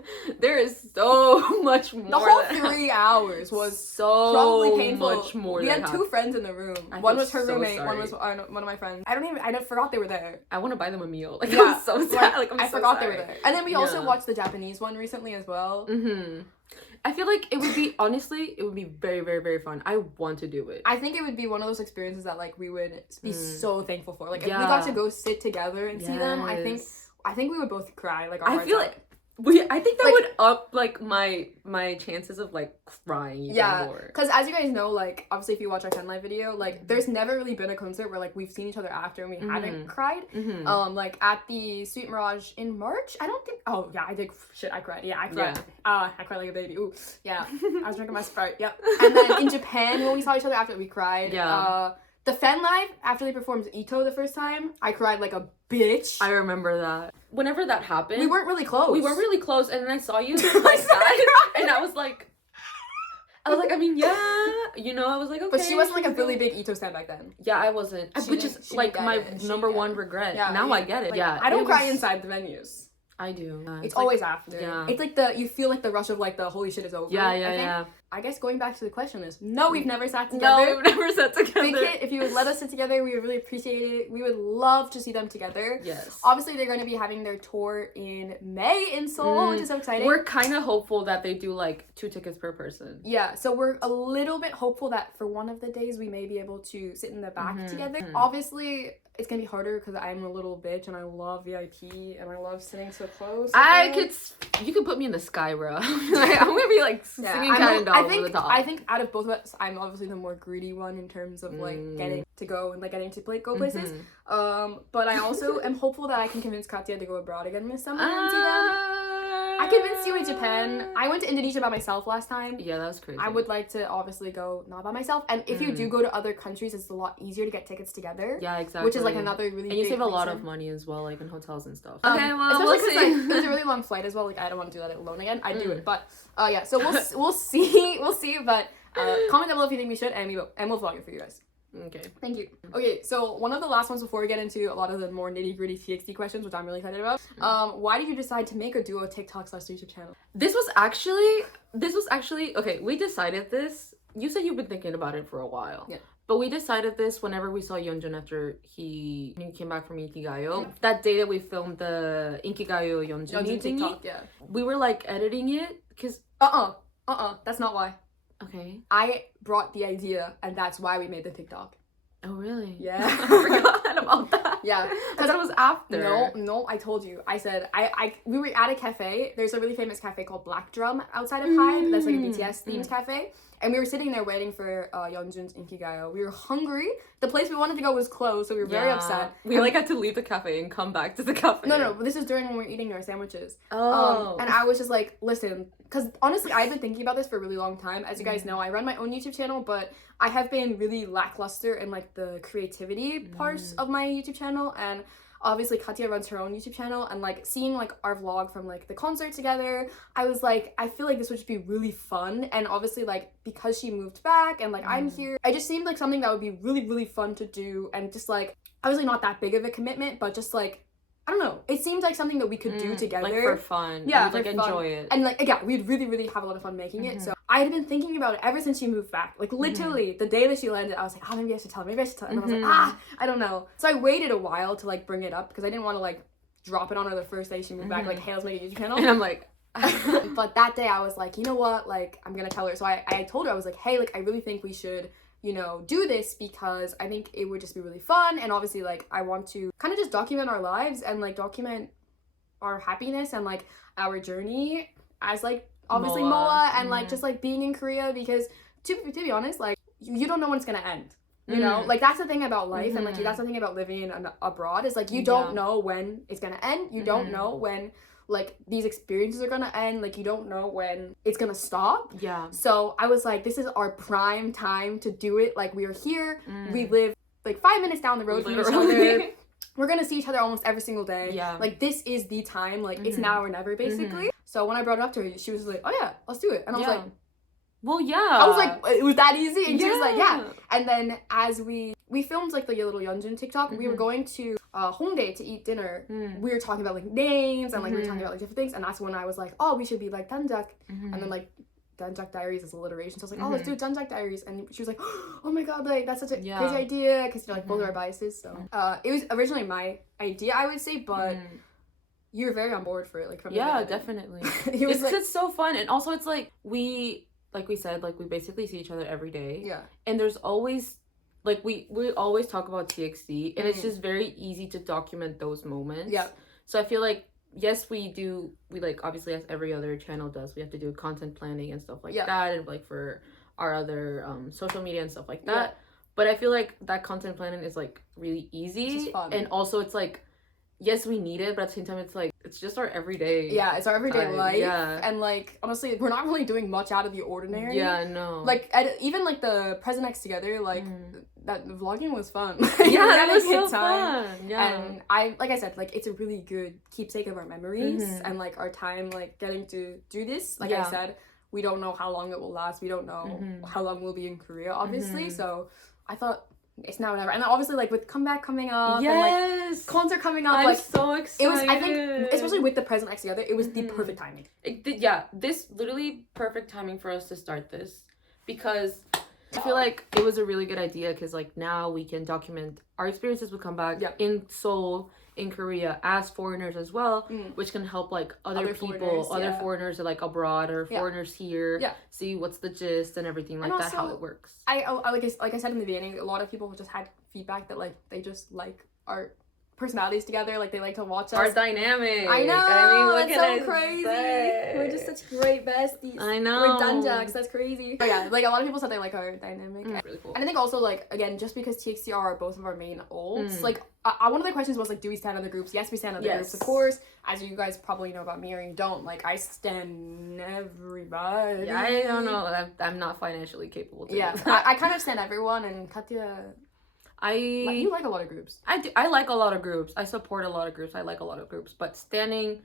there is so much more. The whole 3 hours was so probably painful. Much more. We had 2 friends in the room. One was her roommate. One was one of my friends. I forgot they were there. I want to buy them a meal. Like, I'm so sad. Like, I forgot they were there. And then we also watched the Japanese one recently as well. I feel like it would be, honestly, it would be very, very, very fun. I want to do it. I think it would be one of those experiences that, like, we would be so thankful for. Like, if we got to go sit together and see them, I think we would both cry. Like, I feel like I think that would up like my chances of like crying even more. Because as you guys know, like obviously if you watch our 10 live video, like there's never really been a concert where like we've seen each other after and we hadn't cried. Like at the Sweet Mirage in March, I don't think. Oh yeah, I did. Shit, I cried. Yeah, I cried. I cried like a baby. Ooh, yeah. I was drinking my Sprite. Yep. And then in Japan when we saw each other after, we cried. Yeah. The fan live after they performed Ito the first time, I cried like a bitch. I remember that. Whenever that happened, we weren't really close. And then I saw you on my side, and I was like, I mean, yeah, you know, I was like, okay. But she wasn't like a really big Ito stan back then. Yeah, I wasn't. Which is like my number one regret. Yeah, now I get it. Like, yeah, I don't cry inside the venues. I do. It's always after. Yeah. It's like you feel like the rush of like the holy shit is over. Yeah. I guess going back to the question is, no, we've never sat together. No, we've never sat together. Big hit, if you would let us sit together, we would really appreciate it. We would love to see them together. Yes. Obviously, they're going to be having their tour in May in Seoul, which is so exciting. We're kind of hopeful that they do like 2 tickets per person. Yeah, so we're a little bit hopeful that for one of the days we may be able to sit in the back together. Obviously, it's gonna be harder because I'm a little bitch and I love VIP and I love sitting so close. You could put me in the sky, bro. Like, I'm gonna be like singing cat and dog. I think out of both of us, I'm obviously the more greedy one in terms of like getting to go and like getting to go places. But I also am hopeful that I can convince Katya to go abroad again this summer and see them. I convinced you in Japan. I went to Indonesia by myself last time. Yeah, that was crazy. I would like to obviously go not by myself. And if you do go to other countries, it's a lot easier to get tickets together. Yeah, exactly. Which is like another really and you big save a lot reason. of money as well, like in hotels and stuff. Okay, well, especially we'll because see. like, it was a really long flight as well. Like I don't want to do that alone again. I'd do it, but yeah. So we'll see. We'll see. But comment down below if you think we should, and we'll vlog it for you guys. Okay. Thank you. Okay, so one of the last ones before we get into a lot of the more nitty-gritty TXT questions, which I'm really excited about. Why did you decide to make a duo TikTok/YouTube channel? This was actually okay. We decided this. You said you've been thinking about it for a while. Yeah. But we decided this whenever we saw Yeonjun after he came back from Inkigayo. That day that we filmed the Inkigayo Yeonjun TikTok, yeah. We were like editing it because that's not why. Okay. I brought the idea, and that's why we made the TikTok. Oh really? Yeah. I forgot about that. Yeah. Because it was after. No, I told you. I said we were at a cafe. There's a really famous cafe called Black Drum outside of Hyde. That's like a BTS themed cafe. And we were sitting there waiting for Yeonjun's Inkigayo. We were hungry. The place we wanted to go was closed, so we were very upset. We like had to leave the cafe and come back to the cafe. No, this is during when we were eating our sandwiches. Oh. And I was just like, listen, because honestly, I've been thinking about this for a really long time. As you guys know, I run my own YouTube channel, but I have been really lackluster in like the creativity parts of my YouTube channel. And obviously Katya runs her own YouTube channel, and like seeing like our vlog from like the concert together, I was like, I feel like this would just be really fun. And obviously like because she moved back and like I'm here, it just seemed like something that would be really, really fun to do. And just like obviously not that big of a commitment, but just like I don't know, it seemed like something that we could do together. Like for fun. Yeah, we'd like enjoy it. And like yeah, we'd really, really have a lot of fun making it. So I had been thinking about it ever since she moved back. Like literally the day that she landed, I was like, oh, maybe I should tell her, maybe I should tell her. And I was like, I don't know. So I waited a while to like bring it up because I didn't want to like drop it on her the first day she moved back, like, hey, let's make a YouTube channel. And I'm like but that day I was like, you know what, like I'm gonna tell her. So I told her, I was like, hey, like I really think we should, you know, do this because I think it would just be really fun. And obviously like I want to kind of just document our lives and like document our happiness and like our journey as like obviously MOA and like just like being in Korea, because to be honest, like you don't know when it's gonna end, you know, like that's the thing about life and like that's the thing about living abroad is like you don't know when it's gonna end, you don't know when like these experiences are gonna end, like you don't know when it's gonna stop. So I was like, this is our prime time to do it. Like we are here, we live like 5 minutes down the road from each other. We're gonna see each other almost every single day. Like this is the time, like it's now or never basically. So when I brought it up to her, she was like, oh yeah, let's do it. And I was like, well, yeah. I was like, it was that easy? And she was like, yeah. And then as we filmed like the little Yeonjun TikTok, we were going to Hongdae to eat dinner. We were talking about like names and like we were talking about like different things. And that's when I was like, oh, we should be like danjjak. And then like danjjak diaries is alliteration. So I was like, oh, let's do danjjak diaries. And she was like, oh my god, like that's such a crazy idea. Because you know, like both our biases. So it was originally my idea, I would say, but you were very on board for it, like from the beginning. Definitely. It's so fun, and also it's like we said, like we basically see each other every day. And there's always like we always talk about TXT, and it's just very easy to document those moments. So I feel like yes, we like obviously as every other channel does, we have to do content planning and stuff like that, and like for our other social media and stuff like that. But I feel like that content planning is like really easy, it's just fun. And also it's like, yes, we need it, but at the same time, it's like it's just our everyday. It's our everyday life. And like honestly, we're not really doing much out of the ordinary. No. Like even like the Present X together, like that vlogging was fun. That was so fun. And like I said, like it's a really good keepsake of our memories and like our time, like getting to do this. Like I said, we don't know how long it will last. We don't know how long we'll be in Korea, obviously. So I thought it's now or never. And then obviously like with comeback coming up and like concert coming up, I'm like so excited. It was, I think, especially with the Present X together, it was the perfect timing. This literally perfect timing for us to start this, because I feel like it was a really good idea, because like now we can document our experiences with comeback in Seoul, in Korea, as foreigners as well, which can help like other people, foreigners are like abroad or foreigners here, see what's the gist and everything like and that, also, how it works. I like I said in the beginning, a lot of people just had feedback that like they just like our personalities together. Like they like to watch us. Our dynamic. I know. I mean, what That's can so I crazy. say? We're just such great besties. I know. We're danjjaks. That's crazy. But yeah, like a lot of people said they like our dynamic. Really cool. And I think also like again, just because TXT are both of our main olds, Mm. like one of the questions was like, do we stand on the groups? Yes, we stand on the groups, of course. As you guys probably know about me, or you don't. Like I stand everybody. Yeah, I don't know. I'm not financially capable to do that. I kind of stand everyone, and Katya, you like a lot of groups. I do. I like a lot of groups. I support a lot of groups. I like a lot of groups. But standing,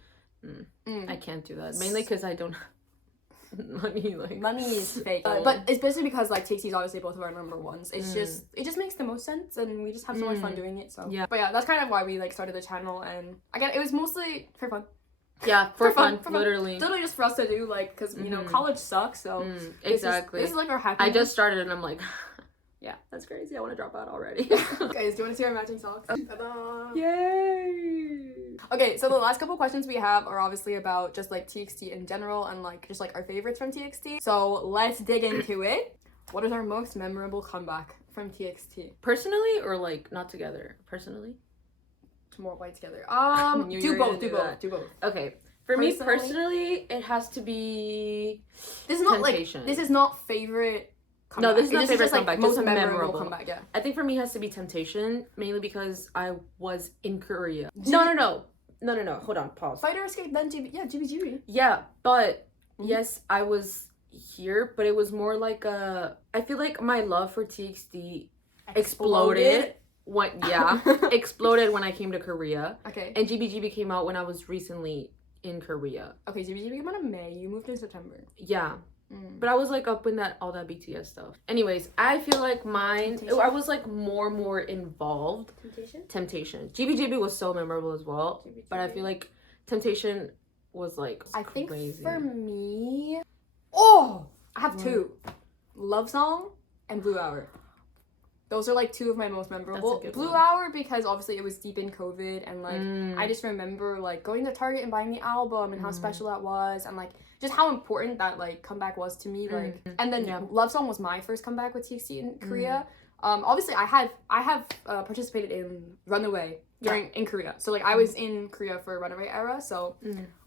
I can't do that. Mainly because I don't have money. Like Money is fake. But especially because like TXT is obviously both of our number ones. It's just it just makes the most sense, and we just have so much fun doing it. So yeah. But yeah, that's kind of why we like started the channel, and again, it was mostly for fun. Yeah, for fun, literally. Literally just for us to do, like, because you know college sucks. So exactly. This is like our happiness. I just started, and I'm like. Yeah, that's crazy. I want to drop out already. Guys, do you want to see our matching socks? Ta-da! Yay! Okay, so the last couple questions we have are obviously about just like TXT in general and like just like our favorites from TXT. So let's dig into it. What is our most memorable comeback from TXT? Personally or like not together? Personally? More white together. Do both. Okay. For me personally, it has to be This is not Temptation. like this is not favorite comeback. No, this is not favorite just, like, comeback. most Just memorable comeback. Yeah. I think for me it has to be Temptation, mainly because I was in Korea. No. Hold on, pause. Fighter Escape, then GBGB. Yeah, but yes, I was here, but it was more like I feel like my love for TXT exploded exploded when I came to Korea. Okay. And GBGB came out when I was recently in Korea. Okay, GBGB came out in May. You moved in September. Yeah. But I was like up in all that BTS stuff. Anyways, I feel like I was like more involved. Temptation. GBGB was so memorable as well. But I feel like Temptation was like I think crazy. for me, I have two. Love Song and Blue Hour. Those are like two of my most memorable. Blue Hour because obviously it was deep in COVID, and like I just remember like going to Target and buying the album and how special that was, and like just how important that like comeback was to me. Like and then Love Song was my first comeback with TXT in Korea. Obviously I have participated in Runaway in Korea, so like I was in Korea for Runaway era, so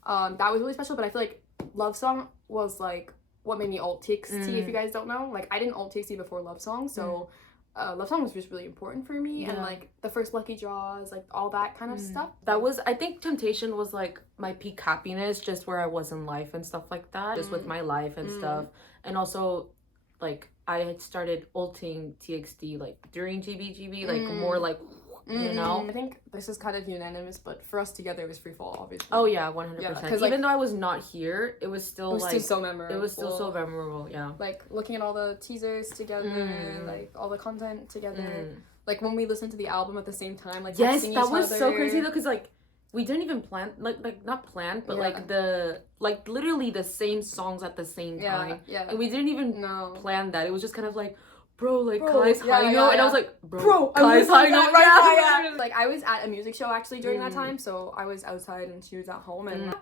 that was really special. But I feel like Love Song was like what made me alt TXT. If you guys don't know, like I didn't alt TXT before Love Song, so. Love Song was just really important for me, and like the first Lucky Draws, like all that kind of stuff. I think Temptation was like my peak happiness, just where I was in life and stuff like that, just with my life and stuff. And also, like I had started ulting TXT like during GBGB, like more like you know. I think this is kind of unanimous, but for us together it was Free Fall, obviously. Oh yeah, 100%. Because like, even though I was not here, it was still so memorable. It was still so memorable. Yeah. Like looking at all the teasers together, like all the content together. Like when we listened to the album at the same time, like yes, texting that each was other. so crazy though, because like we didn't even plan like not plan, but like literally the same songs at the same time. Yeah. And we didn't even plan that. It was just kind of like, bro, Kai's high note, and I was like, bro, Kai's high note, right? Like I was at a music show actually during that time, so I was outside and she was at home. And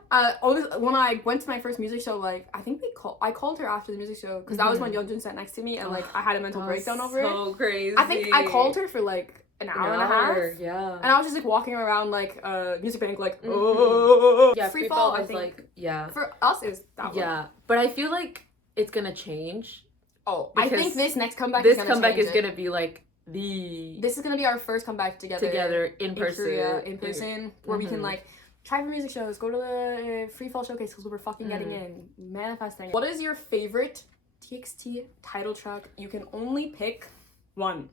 when I went to my first music show, like I think I called her after the music show because that was when Yeonjun sat next to me, and like I had a mental breakdown over it. So crazy. I think I called her for like an hour and a half. Yeah. And I was just like walking around like music bank like oh yeah, Free Fall. I think like for us it was that one. Yeah, but I feel like it's gonna change. Oh, I think this next comeback. This comeback is gonna be like This is gonna be our first comeback together in person. Korea, in person, where we can like try for music shows, go to the Free Fall showcase because we're fucking getting in, manifesting. What is your favorite TXT title track? You can only pick one.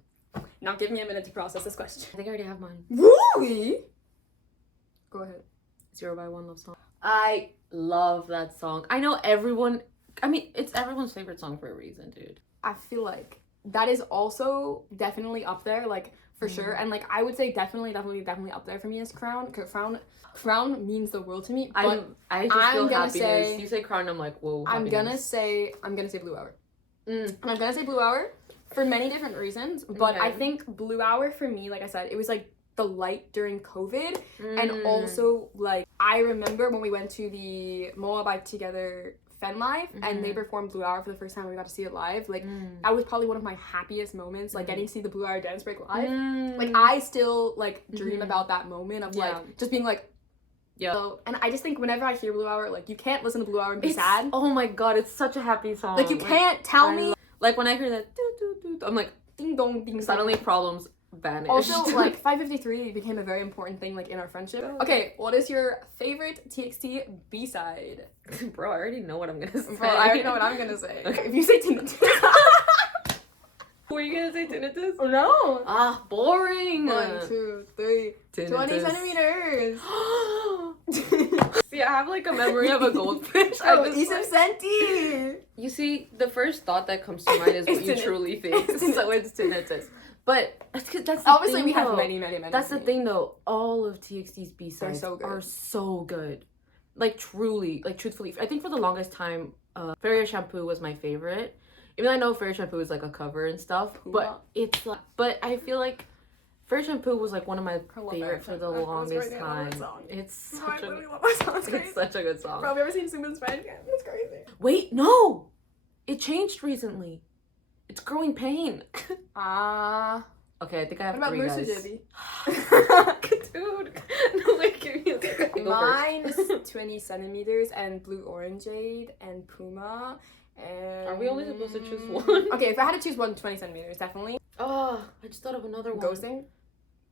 Now give me a minute to process this question. I think I already have mine. Really? Go ahead. 0 by 1 Love Song. I love that song. I know everyone. I mean, it's everyone's favorite song for a reason, dude. I feel like that is also definitely up there, like for sure. And like I would say definitely up there for me as Crown. Crown means the world to me. But I just feel happiness. You say Crown, I'm like, whoa. I'm gonna say Blue Hour. And I'm gonna say Blue Hour for many different reasons. But I think Blue Hour for me, like I said, it was like the light during COVID, and also like I remember when we went to the Moabite Together Fen Live and they performed Blue Hour for the first time. We got to see it live. Like that was probably one of my happiest moments. Like getting to see the Blue Hour dance break live. Like I still like dream about that moment of like just being like. Yeah. So, and I just think whenever I hear Blue Hour, like you can't listen to Blue Hour and be sad. Oh my god, it's such a happy song. Like you can't tell me. Like when I hear that, I'm like, ding dong, ding. Suddenly problems vanish. Also, like 553 became a very important thing like in our friendship. Okay, what is your favorite TXT B-side? Bro, I already know what I'm gonna say. Bro, I already know what I'm gonna say. Okay. If you say tinnitus. Were you gonna say tinnitus? Oh no. Ah, boring. 1, 2, 3. Tinnitus. 20 centimeters. See, I have like a memory of a goldfish. Oh, Isam You see, the first thought that comes to mind is what you truly think. So it's tinnitus. But that's the obviously thing, we have though. many. That's the thing though. All of TXT's B-sides so good. are so good. Like truly, like truthfully. I think for the longest time, Fairy Shampoo was my favorite. Even though I know Fairy Shampoo is like a cover and stuff, but it's like, but I feel like Fairy Shampoo was like one of my favorite for the longest time. It's such a good song. Bro, have you ever seen Suman's Friend? That's crazy. Wait, no! It changed recently. It's Growing Pain. Okay, I think I have what about 3 Musu guys. Dude, no, wait, give me a second. Mine is 20 centimeters and Blue Orangeade and Puma. And... Are we only supposed to choose one? Okay, if I had to choose one, 20 centimeters, definitely. Oh, I just thought of another one. Ghosting?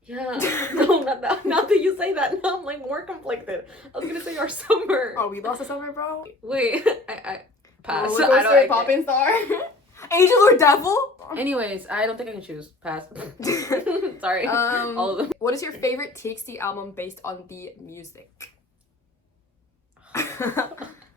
Yeah. No, not that. Now that you say that, now I'm like more conflicted. I was gonna say Our Summer. Oh, we lost a summer, bro? Wait, I pass. Oh, I don't Poppin' Star. Angel or Devil? Anyways, I don't think I can choose. Pass. Sorry. All of them. What is your favorite TXT album based on the music?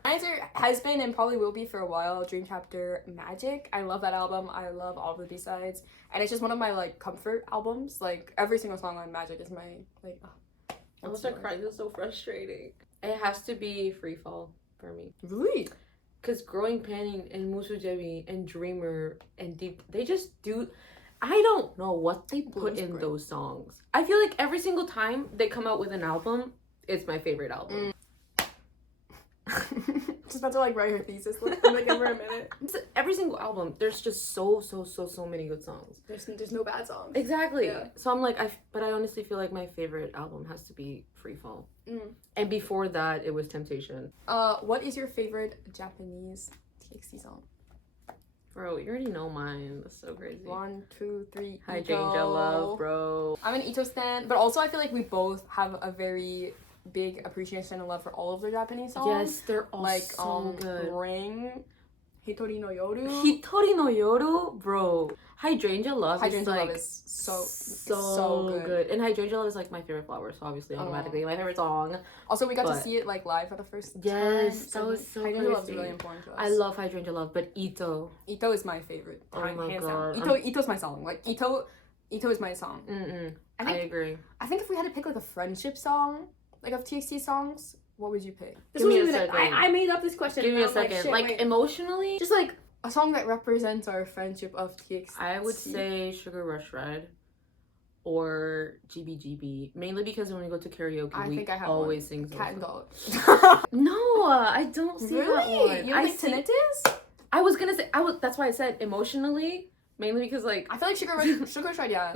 My answer has been and probably will be for a while Dream Chapter Magic. I love that album. I love all the B-sides. And it's just one of my like comfort albums. Like every single song on Magic is my like I must have cried. This is so frustrating. It has to be Free Fall for me. Really? Because Growing Pain and Musujebi and Dreamer and Deep, they just do. I don't know what they put in those songs. I feel like every single time they come out with an album, it's my favorite album. Just about to like write her thesis. Like give her a minute. Every single album, there's just so many good songs. There's no bad songs. Exactly. Yeah. So I'm like, but I honestly feel like my favorite album has to be Free Fall. And before that, it was Temptation. What is your favorite Japanese TXT song? Bro, you already know mine. That's so crazy. 1, 2, 3. Hi, Danger Love, bro. I'm an Ito stan, but also I feel like we both have a very big appreciation and love for all of the Japanese songs. Yes, they're all like so good. Ring, Hitori no Yoru. Hitori no Yoru, bro. Hydrangea Love is like Love is so good. And Hydrangea Love is like my favorite flower, so obviously automatically my favorite song. Also, we got to see it like live for the first time. Yes, that was so Hydrangea Love is really important to us. I love Hydrangea Love, but Ito is my favorite. Oh my god. Ito's my song. Like Ito is my song. I agree. I think if we had to pick like a friendship song, like of TXT songs, what would you pick? Give me a second. I made up this question. Give me a second. Like emotionally, just like a song that represents our friendship of TXT. I would say Sugar Rush Ride or GBGB, mainly because when we go to karaoke, we always sing Cat and Dog. No, I don't see that one. You don't think Tinnitus? I was gonna say that's why I said emotionally. Mainly because like I feel like Sugar Rush Ride, yeah.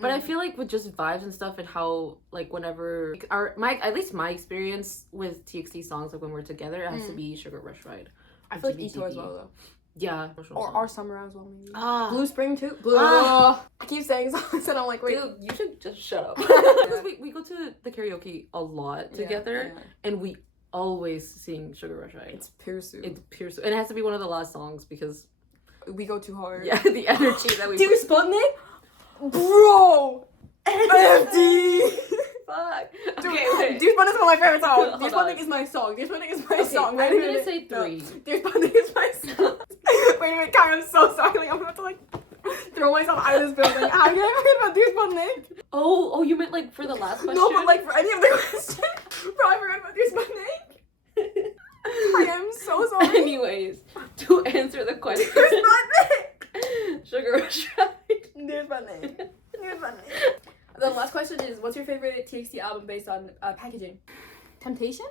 But I feel like with just vibes and stuff and how like whenever at least my experience with TXT songs, like when we're together, it has to be Sugar Rush Ride. I feel like Ito as well though. Yeah. Or Our Summer as well maybe. Blue Spring too. I keep saying songs and I'm like, wait. Dude, you should just shut up. Because we go to the karaoke a lot together and we always sing Sugar Rush Ride. It's pure soup. And it has to be one of the last songs because we go too hard. Yeah, the energy that we. Do you Sputnik? Bro! FD! Fuck. Dude, Okay, Dear Sputnik is one of my favorite songs. Dear Sputnik is my song. Dear Sputnik is my song. I'm gonna say 3. No. Dear Sputnik is my song. Wait, Karen, I'm so sorry. Like, I'm about to like throw myself out of this building. How did I forget about Dear Sputnik? Oh, you meant like for the last question? No, but like for any of the questions. Bro, I forgot about Dear Sputnik. I am so sorry. Anyways, to answer the question. Dear Sputnik! Sugar Rush Ride. Dear Sputnik. Dear Sputnik. The last question is, what's your favorite TXT album based on packaging? Temptation?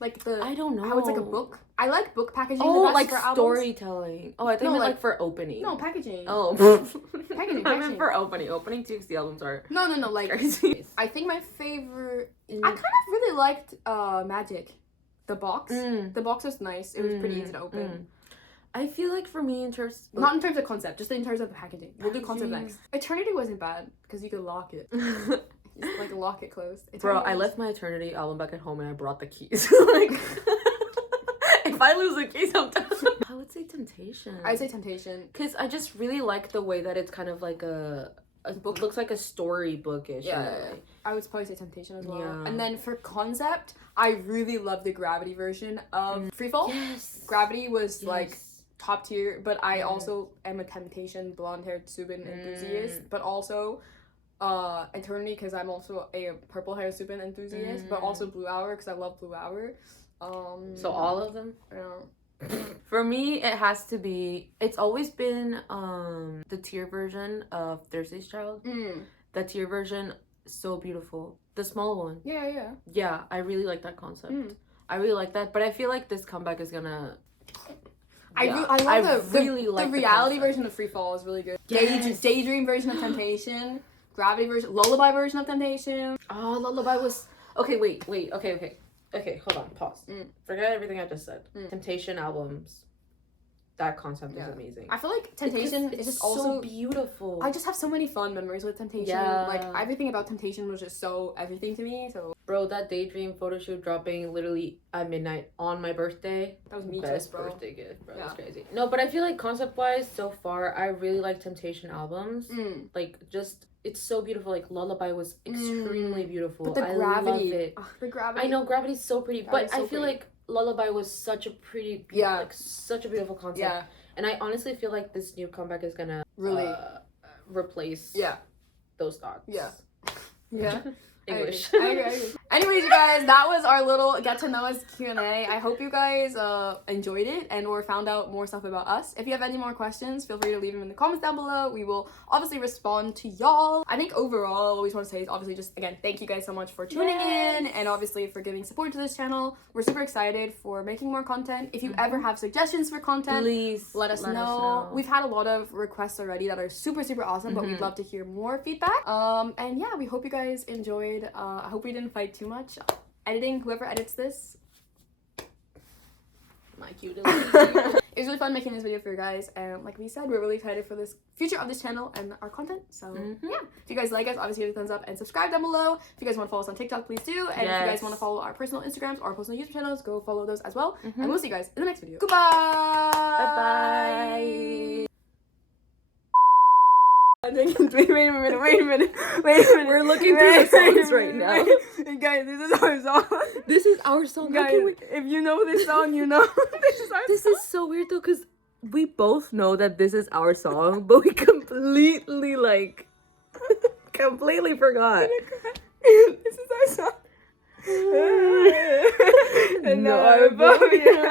Like the I don't know how it's like a book. I like book packaging. Oh, the best like for albums. storytelling. Oh, I think No, meant like- like for opening. No, packaging. Oh, Packaging, I meant packaging. for opening. Opening TXT albums are No, like crazy. I think my favorite. I kind of really liked Magic, the box. The box was nice. It was pretty easy to open. I feel like for me in terms Not in terms of concept, just in terms of the packaging. We'll do concept Packaging. next. Eternity wasn't bad because you could lock it. Just, like lock it closed. Bro, Eternity I was- left my Eternity album back at home and I brought the keys. Like, if I lose the keys, I'm done. I would say Temptation. I'd say Temptation. Because I just really like the way that it's kind of like a book. Looks like a storybookish. Yeah. I would probably say Temptation as well. Yeah. And then for concept, I really love the Gravity version of Freefall. Yes. Gravity was Yes. like top tier, but I also am a Temptation blonde-haired Subin enthusiast, but also Eternity because I'm also a purple-haired Subin enthusiast, but also Blue Hour because I love Blue Hour. So all of them? Yeah. For me, it has to be. It's always been the tier version of Thursday's Child. The tier version, so beautiful. The small one. Yeah. Yeah, I really like that concept. I really like that, but I feel like this comeback is gonna. I really like the reality version of Free Fall is really good. Yes. Daydream version of Temptation, Gravity version, Lullaby version of Temptation. Oh, Lullaby was okay. Wait. Okay, hold on. Pause. Forget everything I just said. Temptation albums. That concept is amazing. I feel like Temptation is just also so beautiful. I just have so many fun memories with Temptation. Yeah. Like everything about Temptation was just so everything to me. So Bro, that Daydream photo shoot dropping literally at midnight on my birthday. that was me Best bro. birthday gift, bro. Yeah. That's crazy. No, but I feel like concept-wise, so far, I really like Temptation albums. Like, just, it's so beautiful. Like, Lullaby was extremely beautiful. But the I Gravity, love it. the Gravity. I know, Gravity's so pretty, but Gravity's so I feel pretty. like Lullaby was such a pretty, like, such a beautiful concept. Yeah. And I honestly feel like this new comeback is gonna Really replace those thoughts. Yeah. English. I agree. Anyways, you guys, that was our little get to know us Q&A. I hope you guys enjoyed it and or found out more stuff about us. If you have any more questions, feel free to leave them in the comments down below. We will obviously respond to y'all. I think overall, what we just want to say is obviously just, again, thank you guys so much for tuning in and obviously for giving support to this channel. We're super excited for making more content. If you ever have suggestions for content, Please let us know. We've had a lot of requests already that are super awesome, but we'd love to hear more feedback. And yeah, we hope you guys enjoyed. I hope we didn't fight too much. Editing, whoever edits this. My cute. It was really fun making this video for you guys, and like we said, we're really excited for this future of this channel and our content. So yeah, if you guys like us, obviously give a thumbs up and subscribe down below. If you guys want to follow us on TikTok, please do. And if you guys want to follow our personal Instagrams or our personal YouTube channels, go follow those as well. And we'll see you guys in the next video. Goodbye. Bye. Wait a minute. We're looking through the songs right now. Guys, this is our song. This is our song. Guys, if you know this song, you know this is our This song. is so weird though, because we both know that this is our song, but we completely completely forgot. This is our song. And now I'm above you.